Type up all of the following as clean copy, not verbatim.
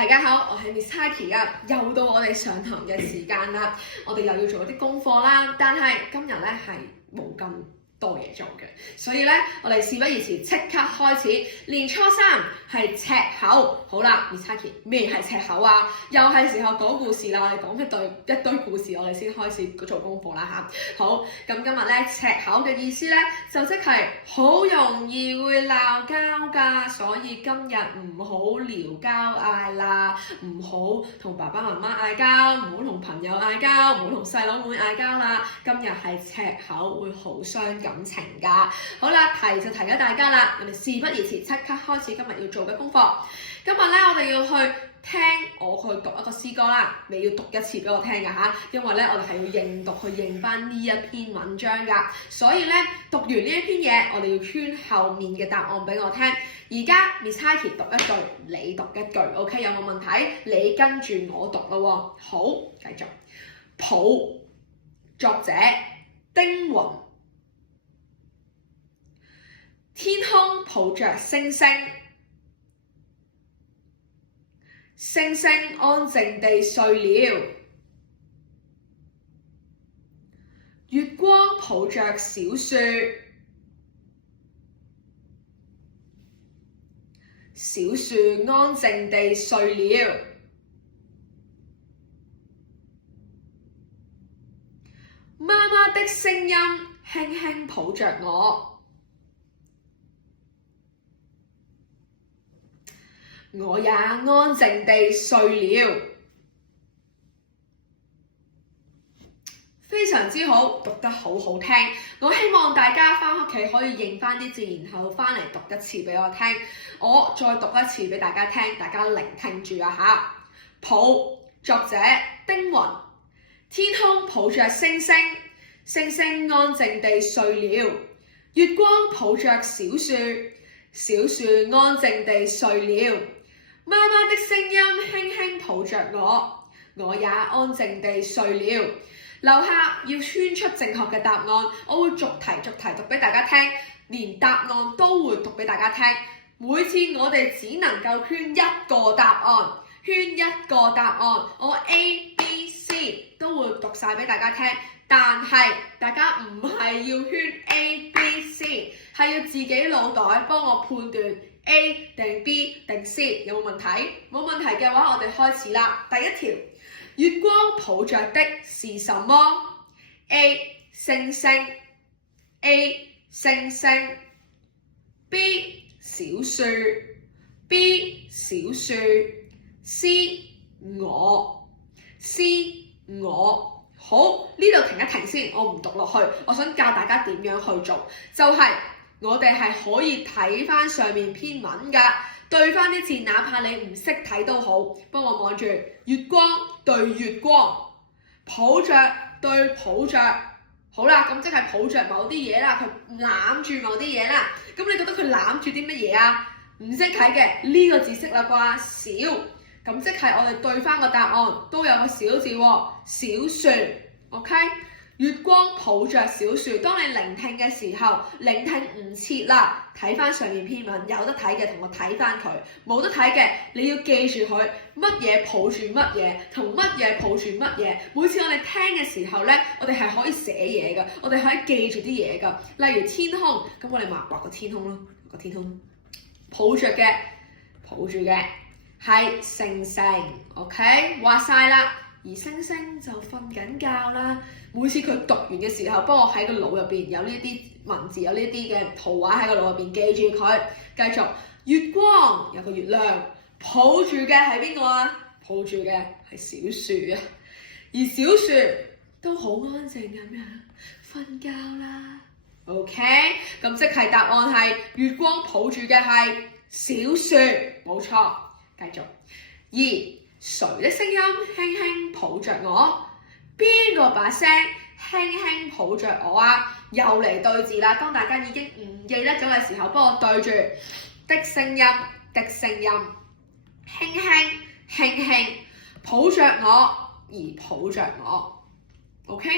大家好，我係 Miss Taki 啊，又到我哋上堂嘅時間啦，我哋又要做一啲功課啦，但係今日咧係冇咁多嘢做嘅，所以咧我哋事不宜遲，即刻開始。年初三係赤口，好啦 ，Miss Taki 咩係赤口啊？又係時候講故事啦，我哋講一堆故事，我哋先開始做功課啦嚇。好，咁今日咧赤口嘅意思咧就即係好容易會鬧交㗎，所以今日唔好撩交嗌啦，唔好同爸爸媽媽嗌交，唔好同朋友嗌交，唔好同細佬妹嗌交啦。今日係赤口，會好傷感情㗎。好啦，提咗大家啦，我哋事不宜遲，即刻開始今日要做嘅功課。今日咧，我哋要去聽我去讀一個詩歌啦，你要讀一次俾我聽㗎嚇，因為咧我哋係要認讀去認翻呢一篇文章㗎，所以咧讀完呢一篇嘢，我哋要圈後面嘅答案俾我聽。而家 Miss Taki 讀一句，你讀一句 ，OK 有冇問題？你跟住我讀咯喎。好，繼續。抱，作者丁雲。天空抱着星星，星星安靜地睡了，月光抱着小樹，小樹安靜地睡了，媽媽的聲音輕輕抱着我。我也安靜地睡了，非常之好，讀得好好聽。我希望大家返屋企可以認返啲字，然後返嚟讀一次俾我聽。我再讀一次俾大家聽，大家聆聽住啊嚇。抱，作者丁雲。天空抱着星星，星星安靜地睡了，月光抱着小樹，小樹安靜地睡了。媽媽的聲音輕輕抱着我，我也安靜地睡了。樓下要圈出正確嘅答案，我會逐題讀俾大家聽，連答案都會讀俾大家聽。每次我哋只能夠圈一個答案，我 A、B、C 都會讀晒俾大家聽。但係大家唔係要圈 A、B、C， 係要自己腦袋幫我判斷 A 定 B 定 C， 有冇問題？冇問題嘅話，我哋開始啦。第一條，月光抱着的是什麼 ？A 星星 ，A 星星 ，B 小樹 ，B 小樹 ，C 我 ，C 我。好，呢度停一停先，我唔讀落去，我想教大家點樣去做，就係我哋係可以睇翻上面篇文㗎，對翻啲字，哪怕你唔識睇都好，幫我望住月光對月光，抱着對抱着，好啦，咁即係抱着某啲嘢啦，佢攬住某啲嘢啦，咁你覺得佢攬住啲乜嘢啊？唔識睇嘅呢個字識啦啩，小。咁即係我哋對翻個答案都有個小字喎，小樹 ，OK？ 月光抱着小樹，當你聆聽嘅時候，聆聽唔切啦，睇翻上面篇文，有得睇嘅同我睇翻佢，冇得睇嘅你要記住佢乜嘢抱住乜嘢，同乜嘢抱住乜嘢。每次我哋聽嘅時候咧，我哋係可以寫嘢㗎，我哋可以記住啲嘢㗎。例如天空，咁我哋畫個天空咯，個天空抱住嘅。係星星 ，OK， 畫晒啦，而星星就瞓緊覺啦。每次佢讀完嘅時候，幫我喺個腦入邊有呢啲文字，有呢啲嘅圖畫喺個腦入邊記住佢。繼續，月光有個月亮，抱住嘅係邊個啊？抱住嘅係小樹啊，而小樹都好安靜咁樣瞓覺啦。OK， 咁即係答案係月光抱住嘅係小樹，冇錯。繼續，二，誰的聲音輕輕抱着我？邊個把聲輕輕抱着我啊？又嚟對字啦！當大家已經唔記得咗嘅時候，幫我對住的聲音，輕輕抱着我而抱着我 ，OK？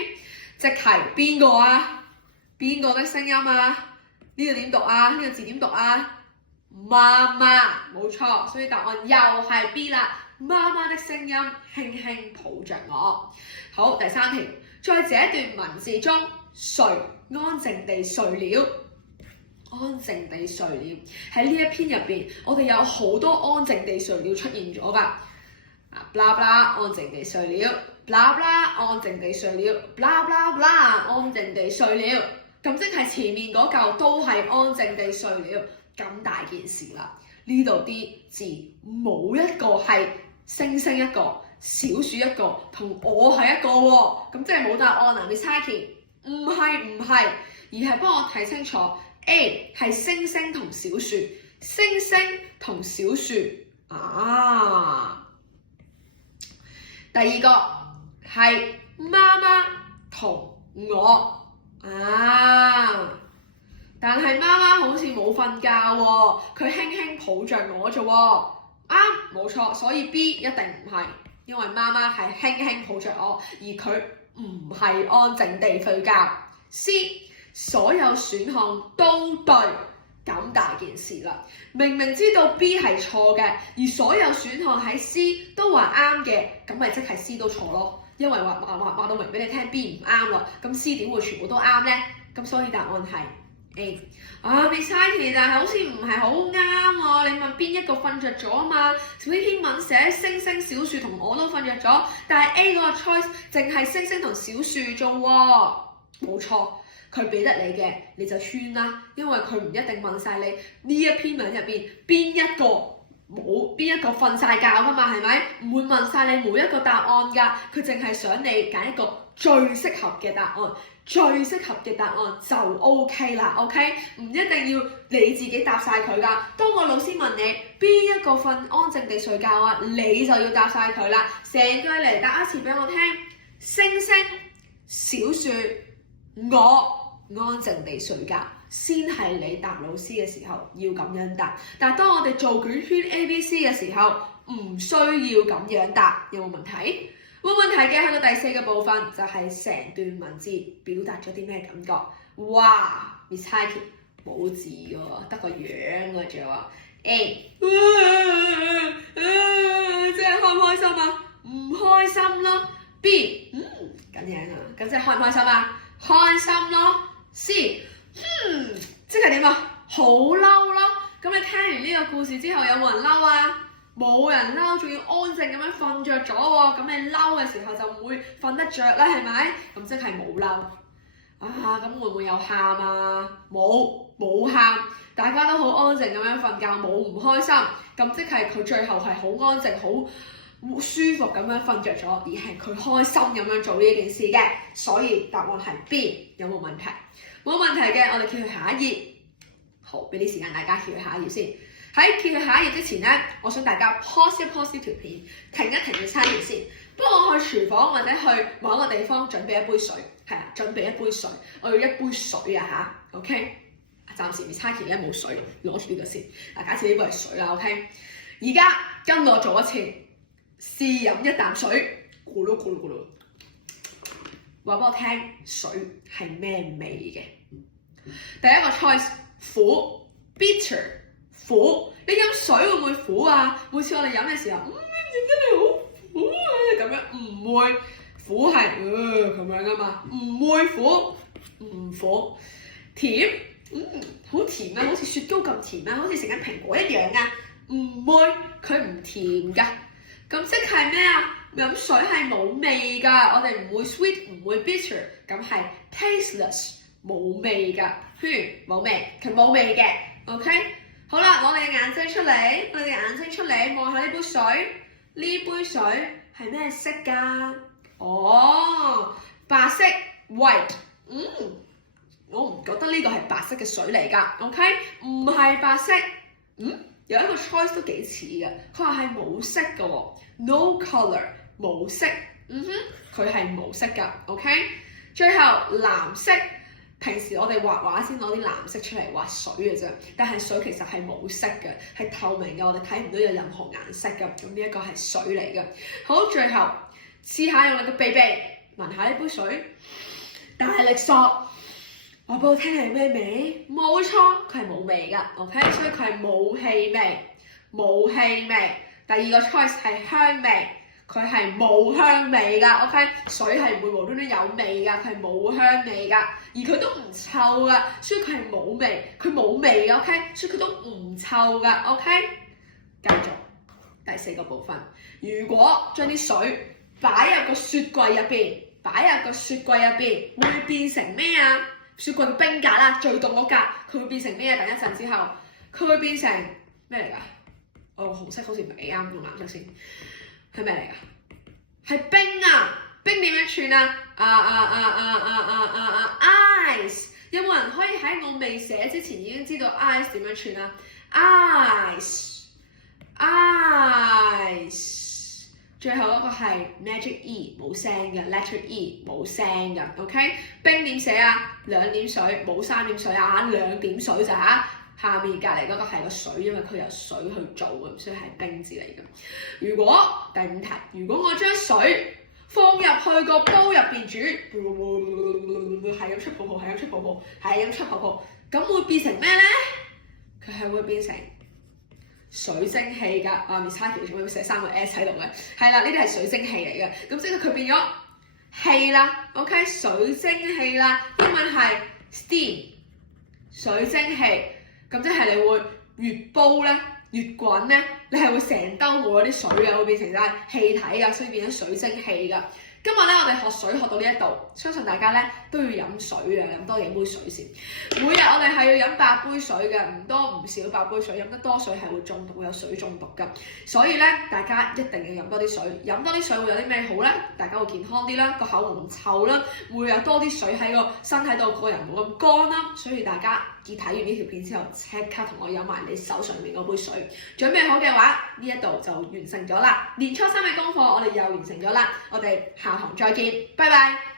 即係邊個啊？邊個的聲音啊？呢個點讀啊？呢個字點讀啊？媽媽，冇錯，所以答案又係 B 啦。媽媽的聲音輕輕抱着我。好，第3條，在這段文字中，誰安靜地睡了？安靜地睡了。喺呢一篇入邊，我哋有好多安靜地睡了出現咗㗎。blah blah 安靜地睡了 ，blah blah 安靜地睡了 ，blah blah blah 安靜地睡了。咁即係前面嗰嚿都係安靜地睡了，咁大件事啦。呢度啲字冇一個係星星一個，小樹一個，同我係一個喎，咁即係冇答案啊 Miss Heidi 唔係，而係幫我睇清楚 A 係星星同小樹，星星同小樹啊。第二個係媽媽同我啊，但係媽媽好似冇瞓覺喎，佢輕輕抱着我啫喎。啱，冇錯，所以 B 一定唔係，因為媽媽係輕輕抱着我，而佢唔係安靜地睡覺。C 所有選項都對，咁大件事啦。明明知道 B 係錯嘅，而所有選項喺 C 都話啱嘅，咁咪即係 C 都錯咯。因為話到明俾你聽 B 唔啱咯，咁 C 點會全部都啱呢？咁所以答案係 A。Miss Heidi 但係好似唔係好啱喎。你問邊一個瞓着咗啊嘛？呢篇文寫星星、小樹同我都瞓着咗，但係 A 嗰個 choice 淨係星星同小樹啫喎。冇錯，佢俾得你嘅你就圈啦，因為佢唔一定問晒你呢一篇文入邊邊一個瞓晒覺噶嘛，係咪？唔會問晒你每一個答案㗎，佢淨係想你揀一個最適合嘅答案。最適合嘅答案就 OK 啦 ，OK？ 唔一定要你自己答晒佢㗎。當個老師問你邊一個瞓安靜地睡覺啊，你就要答晒佢啦。成句嚟答一次俾我聽，星星、小樹、我安靜地睡覺，先係你答老師嘅時候要咁樣答。但係當我哋做卷圈 ABC 嘅時候，唔需要咁樣答，有冇問題？冇問題嘅，去到第4個部分就係成段文字表達咗啲咩感覺。哇 Miss Heidi 冇字喎，得個樣嘅啫喎。A 即係開唔開心啊？唔開心咯。B 咁樣啊，咁即係開唔開心啊？開心咯。C 即係點啊？好嬲咯。咁你聽完呢個故事之後有冇人嬲啊？冇人嬲，仲要安靜咁樣瞓着咗喎，咁你嬲嘅時候就唔會瞓得着啦，係咪？咁即係冇嬲啊！咁會唔會有喊啊？冇喊，大家都好安靜咁樣瞓覺，冇唔開心，咁即係佢最後係好安靜、好舒服咁樣瞓着咗，而係佢開心咁樣做呢件事嘅，所以答案係 B， 有冇問題？冇問題嘅，我哋跳去下一頁。好，俾啲時間大家跳去下一頁先。喺跳去下一頁之前呢，我想大家 pause 呢條片，停一停嘅餐完先，幫我去廚房或者去某一個地方準備一杯水，係啦，準備一杯水，我要一杯水啊嚇 ，OK？ 暫時 Miss Heidi 咧冇水，攞住呢個先。假設呢杯係水啦 ，OK？ 而家跟我做一次，試飲一啖水，咕嚕咕嚕咕嚕，話俾我聽水係咩味嘅？第一個 choice 苦 bitter。苦，你飲水會唔會苦啊？每次我哋飲嘅時候，真係好苦啊！咁樣唔會，苦係咁樣噶嘛，唔會苦，唔苦。甜，好甜啊，好似雪糕咁甜啊，好似食緊蘋果一樣啊，唔會，佢唔甜噶。咁即係咩啊？飲水係冇味噶，我哋唔會 sweet， 唔會 bitter， 咁係 tasteless， 冇味噶，冇味，佢冇味嘅 ，OK？好啦，攞你嘅眼睛出嚟，望下呢杯水。呢杯水係咩色㗎？哦，白色 white。我唔覺得呢個係白色嘅水嚟㗎。OK， 唔係白色。有一個 choice 都幾似嘅，佢話係冇色嘅喎 ，no colour， 冇色。佢係冇色㗎。OK， 最後藍色。平時我哋畫畫先攞啲藍色出嚟畫水嘅啫，但係水其實係冇色嘅，係透明嘅，我哋睇唔到有任何顏色嘅。咁呢一個係水嚟嘅。好，最後試下用你個鼻聞下呢杯水，大力索，話俾我聽係咩味？冇錯，佢係冇味㗎。OK， 所以佢係冇氣味，冇氣味。第二個 choice 係香味，佢係冇香味㗎。OK， 水係唔會無端端有味㗎，佢係冇香味㗎，而佢都唔臭㗎，所以佢係冇味，佢冇味㗎。OK， 所以佢都唔臭㗎。OK， 繼續第四個部分，如果將啲水擺入個雪櫃入邊，會變成咩啊？雪櫃嘅冰格啦，最凍嗰格，佢會變成咩啊？等一陣之後，佢會變成咩嚟㗎？哦，紅色好似唔係幾啱，用藍色先。係咩嚟㗎？係冰啊！冰點樣串啊？Ice。有冇人可以喺我未寫之前已經知道 ice 點樣串啊 ？Ice。最後一個係 magic E 冇聲嘅 letter E 冇聲嘅 ，OK？ 冰點寫啊？2點水，冇3點水啊，2點水咋嚇？下面隔離嗰個係個水，因為佢由水去做嘅，所以係冰字嚟嘅。第5題，如果我將水放入去個煲入邊煮，係咁出泡泡，咁會變成咩咧？佢係會變成水蒸氣㗎。Miss Harky 做咩會寫3個 S 喺度嘅？係啦，呢啲係水蒸氣嚟嘅。咁即係佢變咗氣啦。OK， 水蒸氣啦，英文係 steam， 水蒸氣。咁即係你會越煲咧，越滾咧，你係會成兜冇咗啲水嘅，會變成晒氣體㗎，所以變咗水蒸氣㗎。今日咧，我哋學水學到呢一度，相信大家咧都要飲水嘅，飲多幾杯水先。每日我哋係要飲8杯水嘅，唔多唔少8杯水，飲得多水係會中毒，會有水中毒㗎。所以咧，大家一定要飲多啲水，飲多啲水會有啲咩好咧？大家會健康啲啦，個口冇咁臭啦，會有多啲水喺個身體度，個人冇咁乾啦。所以大家睇完呢條片之後，即刻同我飲埋你手上面嗰杯水。準備好嘅話，呢一度就完成咗啦。年初3嘅功課我哋又完成咗啦，我哋下堂再見，拜拜。